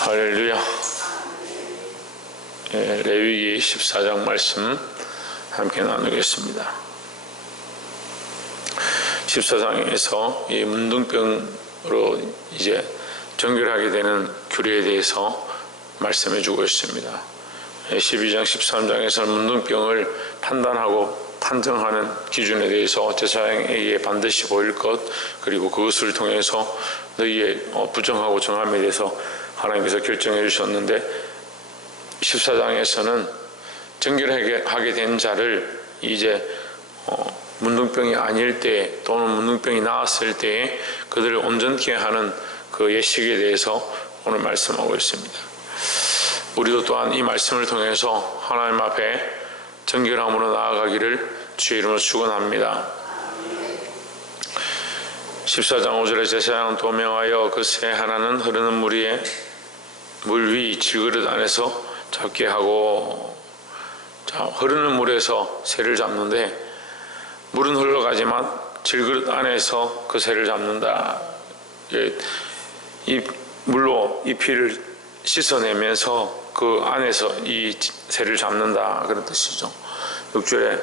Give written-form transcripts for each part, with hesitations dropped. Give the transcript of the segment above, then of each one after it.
할렐루야. 레위기 14장 말씀 함께 나누겠습니다. 14장에서 이 문둥병으로 이제 정결하게 되는 규례에 대해서 말씀해 주고 있습니다. 12장 13장에서는 문둥병을 판단하고 판정하는 기준에 대해서 제사장에게 반드시 보일 것, 그리고 그것을 통해서 너희의 부정하고 정함에 대해서 하나님께서 결정해 주셨는데, 14장에서는 정결하게 된 자를 이제 문둥병이 아닐 때 또는 문둥병이 나았을 때에 그들을 온전케 하는 그 예식에 대해서 오늘 말씀하고 있습니다. 우리도 또한 이 말씀을 통해서 하나님 앞에 정결함으로 나아가기를 주의 이름으로 축원합니다. 14장 5절에 제사장은 도명하여 그 새 하나는 흐르는 물 위 질그릇 안에서 잡게 하고, 자, 흐르는 물에서 새를 잡는데 물은 흘러가지만 질그릇 안에서 그 새를 잡는다. 이 물로 이 피를 씻어내면서 그 안에서 이 새를 잡는다, 그런 뜻이죠. 6절에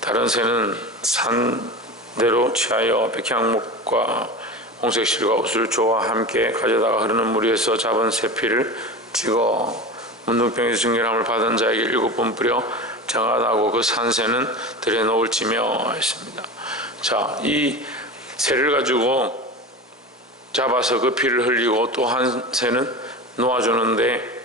다른 새는 산대로 취하여 백향목과 홍색실과 우슬초와 함께 가져다가 흐르는 물 위에서 잡은 새 피를 찍어 문둥병에서 정결함을 받은 자에게 7번 뿌려 정하다고 그 산새는 들에 놓을지며 했습니다. 자, 이 새를 가지고 잡아서 그 피를 흘리고 또 한 새는 놓아주는데,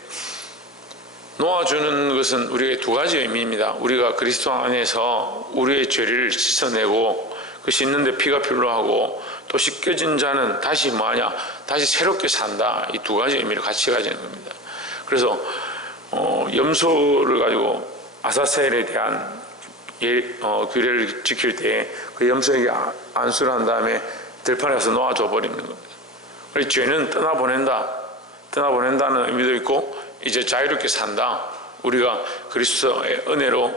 놓아주는 것은 우리의 두 가지 의미입니다. 우리가 그리스도 안에서 우리의 죄를 씻어내고 그 씻는데 피가 필요하고, 또 씻겨진 자는 다시 다시 새롭게 산다. 이 두 가지 의미를 같이 가지는 겁니다. 그래서 염소를 가지고 아사셀에 대한 규례를 지킬 때 그 염소에게 안수를 한 다음에 들판에 가서 놓아줘 버리는 겁니다. 그래서 죄는 떠나보낸다는 의미도 있고, 이제 자유롭게 산다. 우리가 그리스도의 은혜로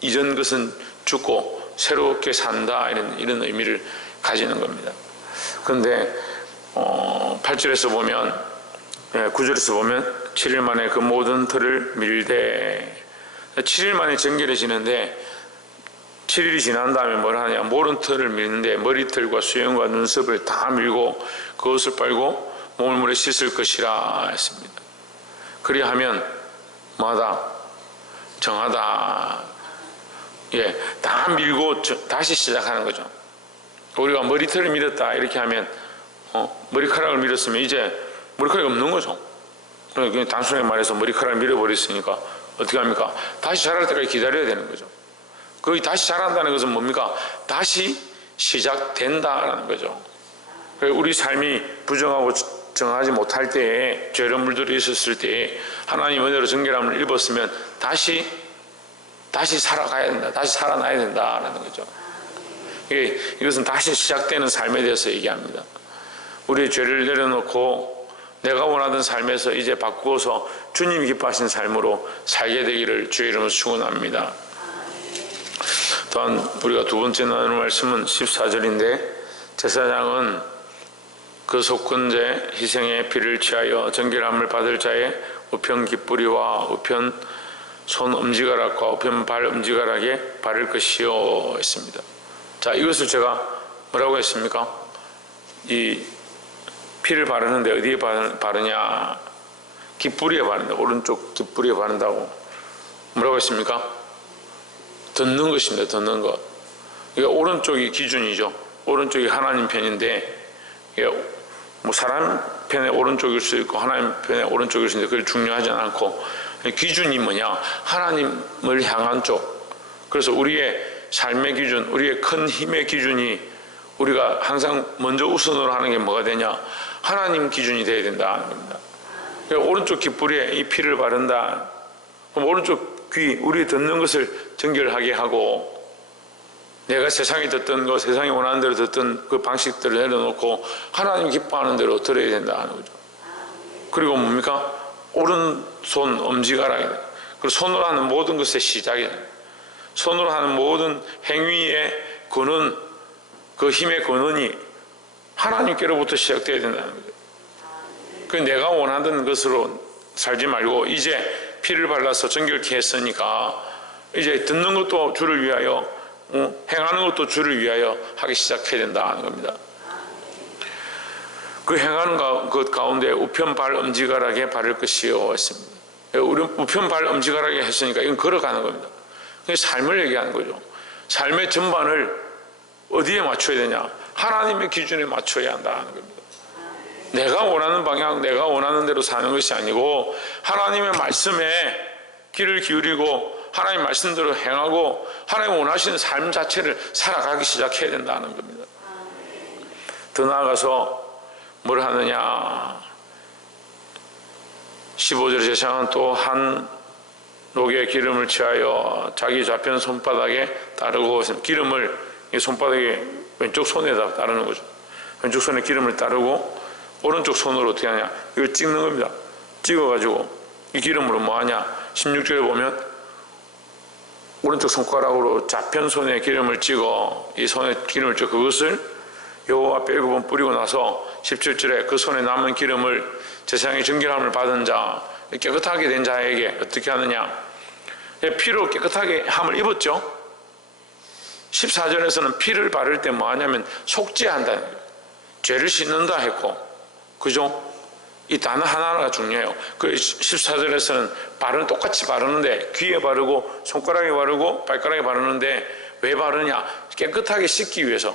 이전 것은 죽고 새롭게 산다, 이런 의미를 가지는 겁니다. 그런데 8절에서 보면, 9절에서 보면 7일 만에 그 모든 털을 밀되, 7일 만에 정결해지는데 7일이 지난 다음에 뭘 하냐, 모든 털을 밀는데 머리털과 수염과 눈썹을 다 밀고 그것을 빨고 몸을 물에 씻을 것이라 했습니다. 그리하면 뭐하다? 정하다. 다 밀고 다시 시작하는 거죠. 우리가 머리털을 밀었다 이렇게 하면 머리카락을 밀었으면 이제 머리카락이 없는 거죠. 그냥 단순하게 말해서 머리카락을 밀어버렸으니까 어떻게 합니까? 다시 자랄 때까지 기다려야 되는 거죠. 거기 다시 자란다는 것은 뭡니까? 다시 시작된다라는 거죠. 우리 삶이 부정하고 정하지 못할 때에, 죄로 물들어 있었을 때에 하나님 은혜로 정결함을 입었으면 다시 살아가야 된다, 다시 살아나야 된다라는 거죠. 이것은 다시 시작되는 삶에 대해서 얘기합니다. 우리의 죄를 내려놓고 내가 원하던 삶에서 이제 바꾸어서 주님이 기뻐하신 삶으로 살게 되기를 주의 이름으로 축원합니다. 또한 우리가 두 번째 나누는 말씀은 14절인데, 제사장은 그 속건제 희생의 피를 취하여 정결함을 받을 자의 우편 깃뿌리와 우편 손 엄지가락과 우편 발 엄지가락에 바를 것이요 했습니다. 자, 이것을 제가 뭐라고 했습니까? 이 피를 바르는데 어디에 바르냐? 깃뿌리에 바른다. 오른쪽 깃뿌리에 바른다고. 뭐라고 했습니까? 덮는 것입니다. 덮는 것. 이게 오른쪽이 기준이죠. 오른쪽이 하나님 편인데, 뭐 사람 편에 오른쪽일 수 있고 하나님 편에 오른쪽일 수 있는데 그게 중요하지 않고, 기준이 뭐냐? 하나님을 향한 쪽. 그래서 우리의 삶의 기준, 우리의 큰 힘의 기준이, 우리가 항상 먼저 우선으로 하는 게 뭐가 되냐? 하나님 기준이 되어야 된다는 겁니다. 그러니까 오른쪽 깃뿌리에 이 피를 바른다. 그럼 오른쪽 귀, 우리 듣는 것을 정결하게 하고, 내가 세상에 듣던 거, 세상이 원하는 대로 듣던 그 방식들을 내려놓고 하나님 기뻐하는 대로 들어야 된다는 거죠. 그리고 뭡니까? 오른손 엄지가락이다. 그리고 손으로 하는 모든 것의 시작이다. 손으로 하는 모든 행위의 근원, 그 힘의 근원이 하나님께로부터 시작되어야 된다는 거죠. 그 내가 원하는 것으로 살지 말고 이제 피를 발라서 정결케 했으니까 이제 듣는 것도 주를 위하여, 행하는 것도 주를 위하여 하기 시작해야 된다는 겁니다. 그 행하는 것 가운데 우편 발 엄지가락에 바를 것이요 했습니다. 우리 우편 발 엄지가락에 했으니까 이건 걸어가는 겁니다. 삶을 얘기하는 거죠. 삶의 전반을 어디에 맞춰야 되냐? 하나님의 기준에 맞춰야 한다는 겁니다. 내가 원하는 방향, 내가 원하는 대로 사는 것이 아니고 하나님의 말씀에 귀를 기울이고 하나님 말씀대로 행하고 하나님 원하시는 삶 자체를 살아가기 시작해야 된다는 겁니다. 더 나아가서 뭘 하느냐? 15절 제사장은 또 한 녹의 기름을 취하여 자기 좌편 손바닥에 따르고, 기름을 손바닥에 왼쪽 손에다 따르는 거죠. 왼쪽 손에 기름을 따르고 오른쪽 손으로 어떻게 하냐? 이걸 찍는 겁니다. 찍어가지고 이 기름으로 뭐 하냐? 16절에 보면 오른쪽 손가락으로 좌편 손에 기름을 찍어, 이 손에 기름을 찍어 그것을 여호와 앞에 7번 뿌리고 나서 17절에 그 손에 남은 기름을 제사장의 정결함을 받은 자, 깨끗하게 된 자에게 어떻게 하느냐? 피로 깨끗하게 함을 입었죠. 14절에서는 피를 바를 때 뭐 하냐면 속죄한다는 거예요. 죄를 씻는다 했고, 그죠? 이 단어 하나하나가 중요해요. 그 14절에서는 발은 똑같이 바르는데 귀에 바르고 손가락에 바르고 발가락에 바르는데 왜 바르냐? 깨끗하게 씻기 위해서.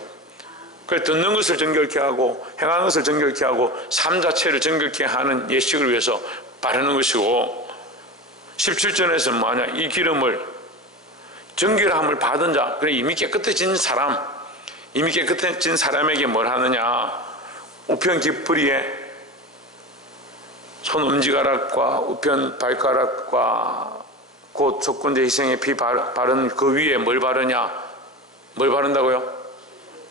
그 듣는 것을 정결케 하고 행하는 것을 정결케 하고 삶 자체를 정결케 하는 예식을 위해서 바르는 것이고, 17절에서는 뭐하냐? 이 기름을 정결함을 받은 자, 그래 이미 깨끗해진 사람, 이미 깨끗해진 사람에게 뭘 하느냐? 우편 깃뿌리에 손 엄지가락과 우편 발가락과 곧 속건제 희생의 피 바른 그 위에 뭘 바르냐? 뭘 바른다고요?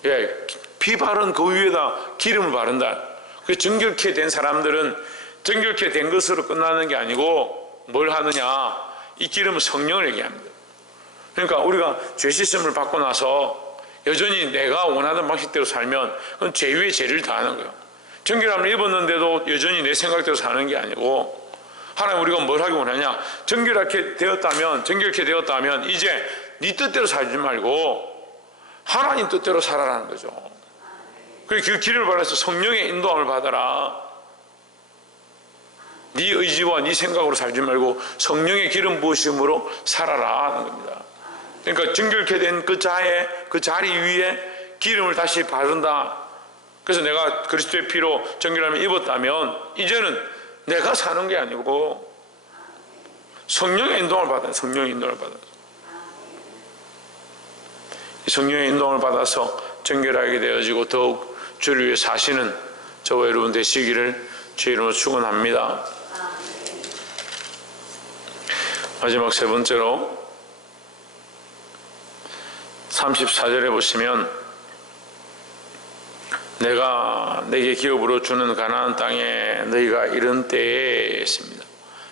예, 피 바른 그 위에다 기름을 바른다. 그 정결케 된 사람들은 정결케 된 것으로 끝나는 게 아니고 뭘 하느냐? 이 기름은 성령을 얘기합니다. 그러니까 우리가 죄 씻음을 받고 나서 여전히 내가 원하는 방식대로 살면 그건 죄 위에 죄를 더하는 거예요. 정결함을 입었는데도 여전히 내 생각대로 사는 게 아니고, 하나님 우리가 뭘 하기 원하냐? 정결케 되었다면 이제 네 뜻대로 살지 말고 하나님 뜻대로 살아라는 거죠. 그래서 그 길을 받아서 성령의 인도함을 받아라. 네 의지와 네 생각으로 살지 말고 성령의 기름 부으심으로 살아라 하는 겁니다. 그러니까 정결케 된 그 자리 위에 기름을 다시 바른다. 그래서 내가 그리스도의 피로 정결함을 입었다면 이제는 내가 사는 게 아니고 성령의 인도함을 받아요. 성령의 인도함을 받아요. 성령의 인도함을 받아서 정결하게 되어지고 더욱 주를 위해 사시는 저와 여러분 되시기를 주의 이름으로 축원합니다. 마지막 세 번째로 34절에 보시면 내가 내게 기업으로 주는 가나안 땅에 너희가 이른 때에 있습니다.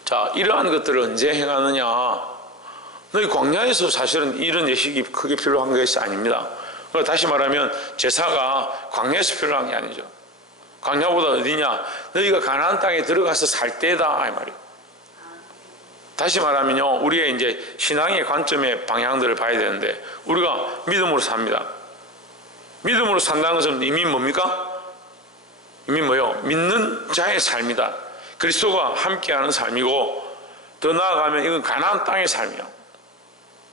자, 이러한 것들을 언제 행하느냐? 너희 광야에서 사실은 이런 예식이 크게 필요한 것이 아닙니다. 다시 말하면 제사가 광야에서 필요한 게 아니죠. 광야보다 어디냐? 너희가 가나안 땅에 들어가서 살 때다 이 말이에요. 다시 말하면요, 우리의 이제 신앙의 관점의 방향들을 봐야 되는데 우리가 믿음으로 삽니다. 믿음으로 산다는 것은 이미 뭡니까? 이미 뭐요? 믿는 자의 삶이다. 그리스도가 함께하는 삶이고, 더 나아가면 이건 가나안 땅의 삶이야.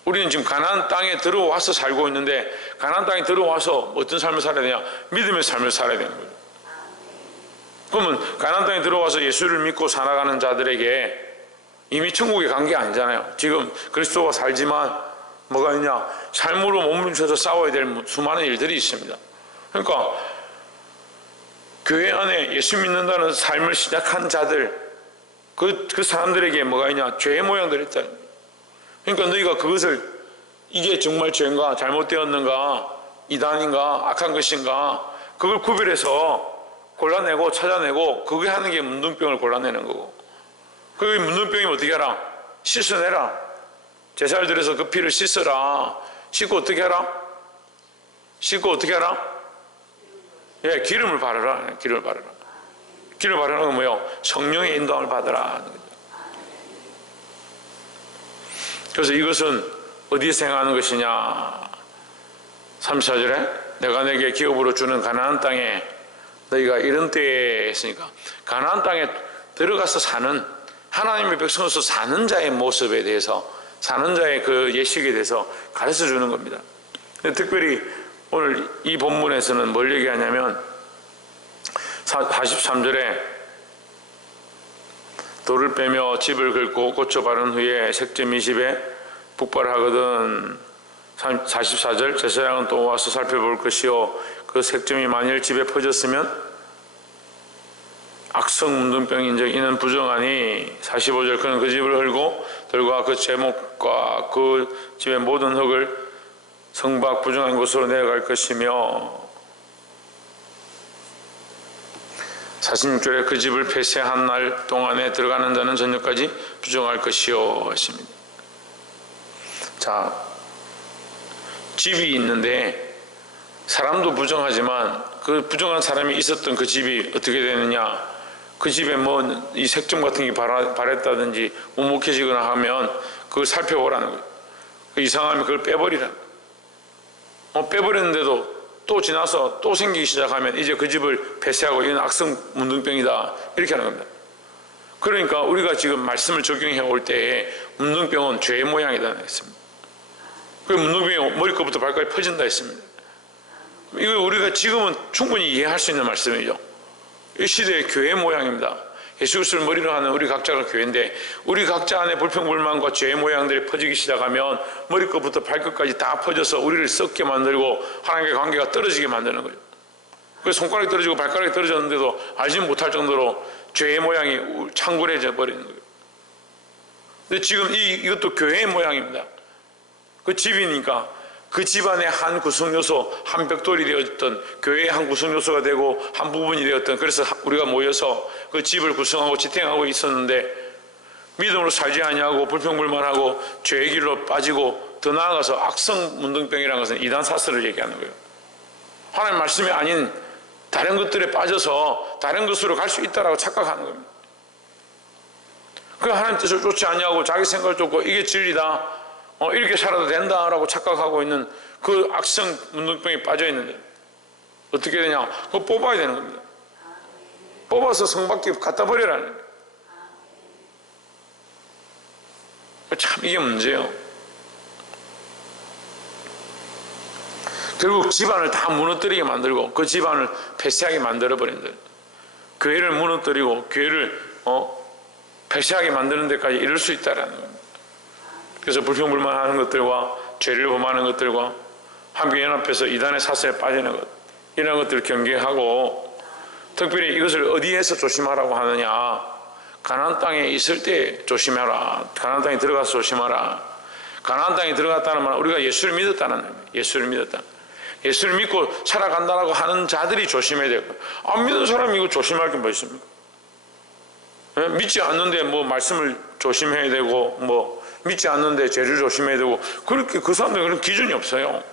우리는 지금 가나안 땅에 들어와서 살고 있는데 가나안 땅에 들어와서 어떤 삶을 살아야 되냐? 믿음의 삶을 살아야 되는 거예요. 그러면 가나안 땅에 들어와서 예수를 믿고 살아가는 자들에게 이미 천국에 간 게 아니잖아요. 지금 그리스도가 살지만 뭐가 있냐? 삶으로 몸부림쳐서 싸워야 될 수많은 일들이 있습니다. 그러니까 교회 안에 예수 믿는다는 삶을 시작한 자들, 그 사람들에게 뭐가 있냐? 죄의 모양들이 있다. 그러니까 너희가 그것을 이게 정말 죄인가 잘못되었는가 이단인가 악한 것인가 그걸 구별해서 골라내고 찾아내고 그게 하는 게 문둥병을 골라내는 거고, 그게 문둥병이면 어떻게 하라? 씻어내라. 제사를 들여서 그 피를 씻어라. 씻고 어떻게 하라? 씻고 어떻게 하라? 예, 기름을 바르라. 기름을 바르라. 길을 바라는 건 뭐예요? 성령의 인도함을 받으라. 그래서 이것은 어디에서 행하는 것이냐? 34절에 내가 내게 기업으로 주는 가나안 땅에 너희가 이런 때에 했으니까 가나안 땅에 들어가서 사는 하나님의 백성으로서 사는 자의 모습에 대해서, 사는 자의 그 예식에 대해서 가르쳐 주는 겁니다. 특별히 오늘 이 본문에서는 뭘 얘기하냐면 43절에 돌을 빼며 집을 긁고 고쳐 바른 후에 색점 20에 북발하거든. 44절 제사장은 또 와서 살펴볼 것이요 그 색점이 만일 집에 퍼졌으면 악성 문둥병인즉 이는 부정하니. 45절 그는 그 집을 헐고 들과 그 제목과 그 집의 모든 흙을 성박 부정한 곳으로 내려갈 것이며 46절에 그 집을 폐쇄한 날 동안에 들어가는 자는 저녁까지 부정할 것이요 하십니다. 자, 집이 있는데 사람도 부정하지만 그 부정한 사람이 있었던 그 집이 어떻게 되느냐, 그 집에 뭐 이 색점 같은 게 바랬다든지 묵묵해지거나 하면 그걸 살펴보라는 거예요. 이상하면 그걸 빼버리라. 빼버렸는데도 또 지나서 또 생기기 시작하면 이제 그 집을 폐쇄하고 이건 악성 문둥병이다 이렇게 하는 겁니다. 그러니까 우리가 지금 말씀을 적용해 올 때에 문둥병은 죄의 모양이다 했습니다. 그 문둥병이 머리끝부터 발까지 퍼진다 했습니다. 이거 우리가 지금은 충분히 이해할 수 있는 말씀이죠. 이 시대의 교회의 모양입니다. 예수 그리스도를 머리로 하는 우리 각자가 교회인데 우리 각자 안에 불평불만과 죄의 모양들이 퍼지기 시작하면 머리끝부터 발끝까지 다 퍼져서 우리를 썩게 만들고 하나님과의 관계가 떨어지게 만드는 거예요. 그래서 손가락이 떨어지고 발가락이 떨어졌는데도 알지 못할 정도로 죄의 모양이 창굴해져 버리는 거예요. 근데 지금 이것도 교회의 모양입니다. 그 집이니까 그 집안의 한 구성요소, 한 벽돌이 되었던 교회의 한 구성요소가 되고 한 부분이 되었던, 그래서 우리가 모여서 그 집을 구성하고 지탱하고 있었는데 믿음으로 살지 아니하고 불평불만하고 죄의 길로 빠지고 더 나아가서 악성 문둥병이라는 것은 이단 사슬을 얘기하는 거예요. 하나님 말씀이 아닌 다른 것들에 빠져서 다른 것으로 갈 수 있다라고 착각하는 겁니다. 그 하나님 뜻을 쫓지 아니하고 자기 생각을 쫓고 이게 진리다, 이렇게 살아도 된다라고 착각하고 있는 그 악성 문둥병에 빠져 있는데 어떻게 되냐? 그거 뽑아야 되는 겁니다. 뽑아서 성밖에 갖다 버리라는 거예요. 참 이게 문제예요. 결국 집안을 다 무너뜨리게 만들고 그 집안을 폐쇄하게 만들어버린다. 교회를 무너뜨리고 교회를 폐쇄하게 만드는 데까지 이를 수 있다라는 겁니다. 그래서 불평불만하는 것들과 죄를 범하는 것들과 함께 연합해서 이단의 사슬에 빠지는 것, 이런 것들을 경계하고 특별히 이것을 어디에서 조심하라고 하느냐, 가나안 땅에 있을 때 조심하라. 가나안 땅에 들어가서 조심하라. 가나안 땅에 들어갔다는 말은 우리가 예수를 믿었다는 거예요. 예수를 믿었다. 예수를 믿고 살아간다라고 하는 자들이 조심해야 되고, 안 믿는 사람이 이거 조심할 게 뭐 있습니까? 믿지 않는데 뭐 말씀을 조심해야 되고, 뭐 믿지 않는데 죄를 조심해야 되고, 그렇게 그 사람들은 그런 기준이 없어요.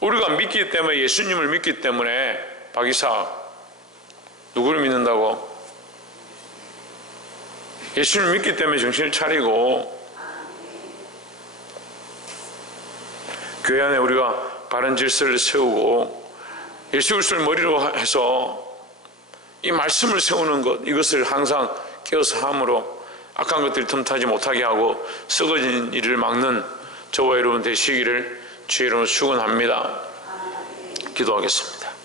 우리가 믿기 때문에, 예수님을 믿기 때문에, 박이사 누구를 믿는다고? 예수님을 믿기 때문에 정신을 차리고 교회 안에 우리가 바른 질서를 세우고 예수 그리스도를 머리로 해서 이 말씀을 세우는 것, 이것을 항상 깨어서 함으로 악한 것들이 틈타지 못하게 하고 썩어진 일을 막는 저와 여러분 되시기를 주의 이름으로 축원합니다. 기도하겠습니다.